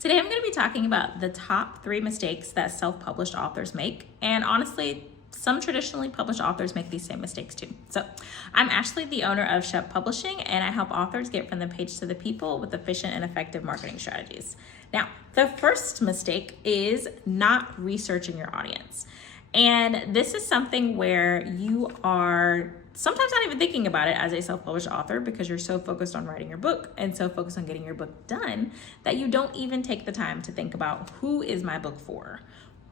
Today I'm going to be talking about the top 3 mistakes that self-published authors make. And honestly, some traditionally published authors make these same mistakes too. So I'm Ashley, the owner of Shep Publishing, and I help authors get from the page to the people with efficient and effective marketing strategies. Now, the first mistake is not researching your audience. And this is something where you are sometimes not even thinking about it as a self-published author because you're so focused on writing your book and so focused on getting your book done that you don't even take the time to think about who is my book for?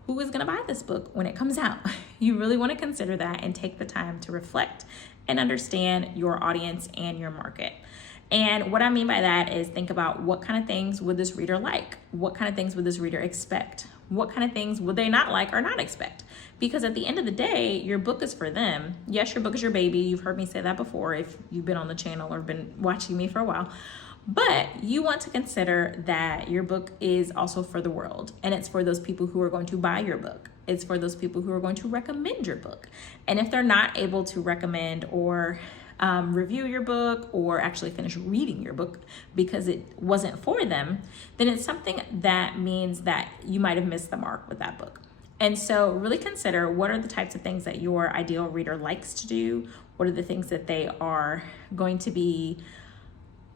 Who is going to buy this book when it comes out? You really want to consider that and take the time to reflect and understand your audience and your market. And what I mean by that is think about what kind of things would this reader like? What kind of things would this reader expect? What kind of things would they not like or not expect? Because at the end of the day, your book is for them. Yes, your book is your baby. You've heard me say that before if you've been on the channel or been watching me for a while. But you want to consider that your book is also for the world. And it's for those people who are going to buy your book. It's for those people who are going to recommend your book. And if they're not able to recommend or review your book or actually finish reading your book because it wasn't for them, then it's something that means that you might have missed the mark with that book. And so really consider what are the types of things that your ideal reader likes to do? What are the things that they are going to be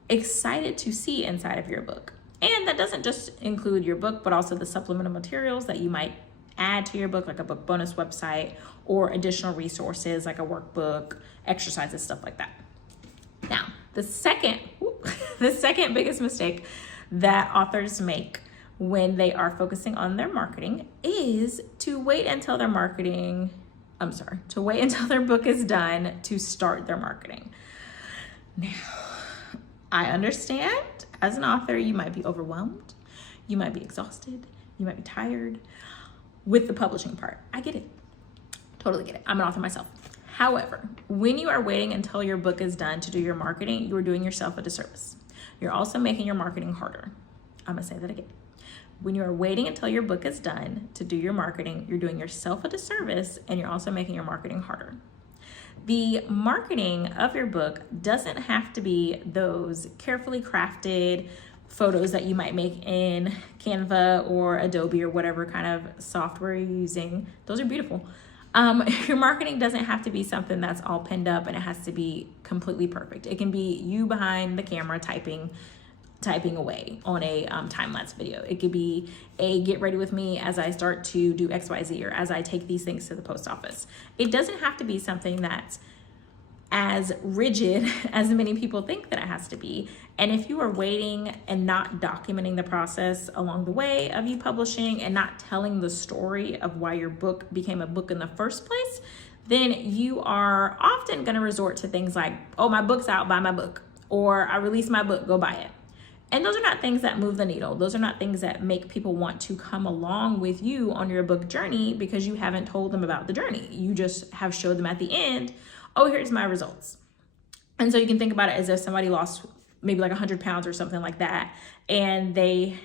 excited to see inside of your book? And that doesn't just include your book, but also the supplemental materials that you might add to your book, like a book bonus website or additional resources like a workbook, exercises, stuff like that. Now, the second biggest mistake that authors make when they are focusing on their marketing is to wait until their book is done to start their marketing. Now, I understand as an author, you might be overwhelmed, you might be exhausted, you might be tired with the publishing part. I get it. Totally get it. I'm an author myself. However, when you are waiting until your book is done to do your marketing, you are doing yourself a disservice. You're also making your marketing harder. I'm gonna say that again. When you are waiting until your book is done to do your marketing, you're doing yourself a disservice and you're also making your marketing harder. The marketing of your book doesn't have to be those carefully crafted photos that you might make in Canva or Adobe or whatever kind of software you're using. Those are beautiful. Your marketing doesn't have to be something that's all pinned up and it has to be completely perfect. It can be you behind the camera typing away on a time-lapse video. It could be a get ready with me as I start to do XYZ or as I take these things to the post office. It doesn't have to be something that's as rigid as many people think that it has to be. And if you are waiting and not documenting the process along the way of you publishing and not telling the story of why your book became a book in the first place, then you are often gonna resort to things like, oh, my book's out, buy my book, or I released my book, go buy it. And those are not things that move the needle. Those are not things that make people want to come along with you on your book journey because you haven't told them about the journey. You just have showed them at the end, oh, here's my results. And so you can think about it as if somebody lost maybe like 100 pounds or something like that, and they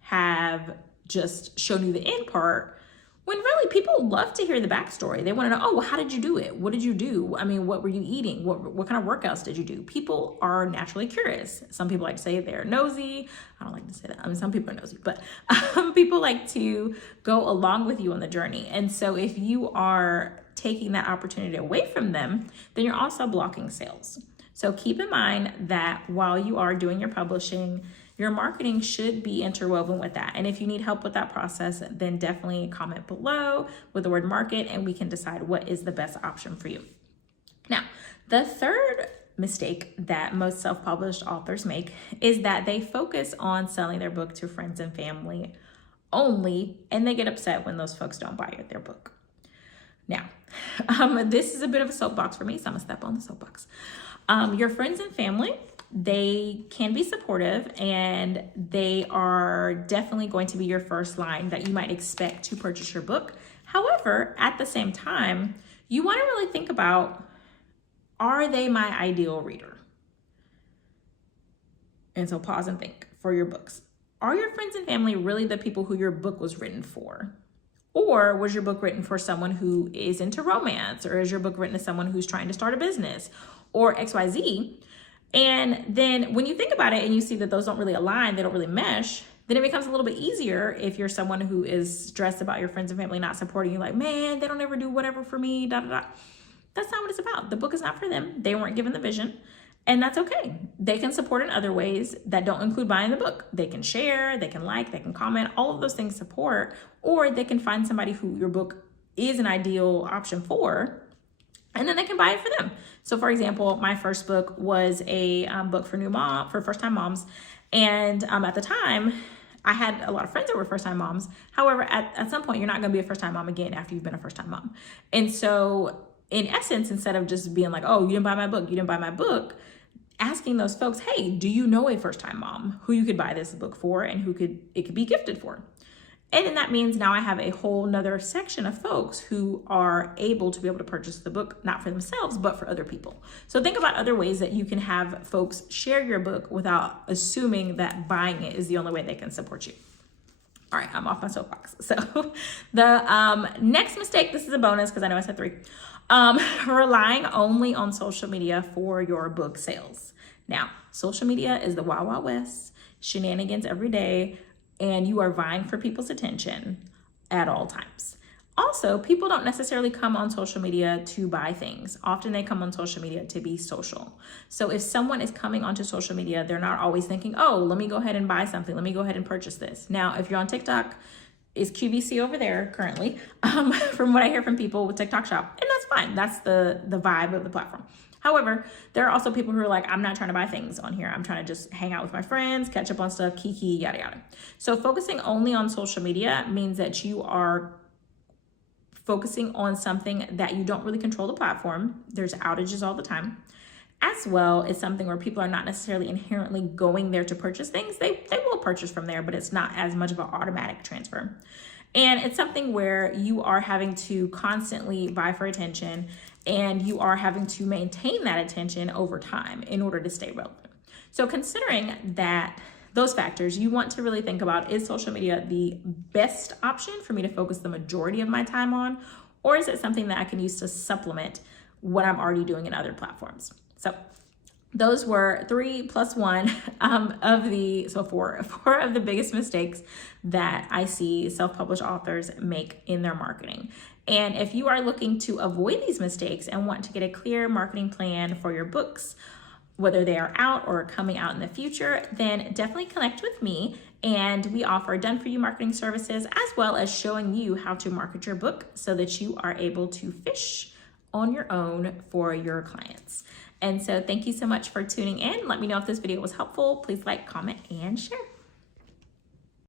have just shown you the end part, when really people love to hear the backstory. They want to know, oh, well, how did you do it? What did you do? I mean, what were you eating? What kind of workouts did you do? People are naturally curious. Some people like to say they're nosy. I don't like to say that. I mean, some people are nosy, but people like to go along with you on the journey. And so if you are taking that opportunity away from them, then you're also blocking sales. So keep in mind that while you are doing your publishing, your marketing should be interwoven with that. And if you need help with that process, then definitely comment below with the word market and we can decide what is the best option for you. Now, the third mistake that most self-published authors make is that they focus on selling their book to friends and family only, and they get upset when those folks don't buy their book. Now, this is a bit of a soapbox for me, so I'm gonna step on the soapbox. Your friends and family, they can be supportive and they are definitely going to be your first line that you might expect to purchase your book. However, at the same time, you want to really think about, are they my ideal reader? And so pause and think for your books. Are your friends and family really the people who your book was written for? Or was your book written for someone who is into romance? Or is your book written to someone who's trying to start a business? Or XYZ? And then when you think about it and you see that those don't really align, they don't really mesh, Then it becomes a little bit easier if you're someone who is stressed about your friends and family not supporting you, like, man, they don't ever do whatever for me, da da da. That's not what it's about. The book is not for them. They weren't given the vision. And that's okay. They can support in other ways that don't include buying the book. They can share, they can like, they can comment, all of those things support, or they can find somebody who your book is an ideal option for, and then they can buy it for them. So for example, my first book was a book for first-time moms. And at the time, I had a lot of friends that were first-time moms. However, at some point, you're not gonna be a first-time mom again after you've been a first-time mom. And so in essence, instead of just being like, oh, you didn't buy my book, you didn't buy my book, asking those folks, hey, do you know a first-time mom who you could buy this book for and it could be gifted for? And then that means now I have a whole nother section of folks who are able to be able to purchase the book, not for themselves, but for other people. So think about other ways that you can have folks share your book without assuming that buying it is the only way they can support you. All right, I'm off my soapbox. So the next mistake, this is a bonus because I know I said 3. Relying only on social media for your book sales. Now, social media is the Wild Wild West, shenanigans every day, and you are vying for people's attention at all times. Also, people don't necessarily come on social media to buy things. Often they come on social media to be social. So if someone is coming onto social media, they're not always thinking, oh, let me go ahead and buy something. Let me go ahead and purchase this. Now, if you're on TikTok, is QVC over there currently, from what I hear from people with TikTok Shop, and that's fine. That's the vibe of the platform. However, there are also people who are like, I'm not trying to buy things on here. I'm trying to just hang out with my friends, catch up on stuff, kiki, yada, yada. So focusing only on social media means that you are focusing on something that you don't really control the platform. There's outages all the time. As well, it's something where people are not necessarily inherently going there to purchase things. They will purchase from there, but it's not as much of an automatic transfer. And it's something where you are having to constantly vie for attention, and you are having to maintain that attention over time in order to stay relevant. So considering that those factors, you want to really think about, is social media the best option for me to focus the majority of my time on, or is it something that I can use to supplement what I'm already doing in other platforms? So those were 3 plus 1 four of the biggest mistakes that I see self-published authors make in their marketing. And if you are looking to avoid these mistakes and want to get a clear marketing plan for your books, whether they are out or coming out in the future, then definitely connect with me. And we offer done-for-you marketing services, as well as showing you how to market your book so that you are able to fish on your own for your clients. And so thank you so much for tuning in. Let me know if this video was helpful. Please like, comment, and share.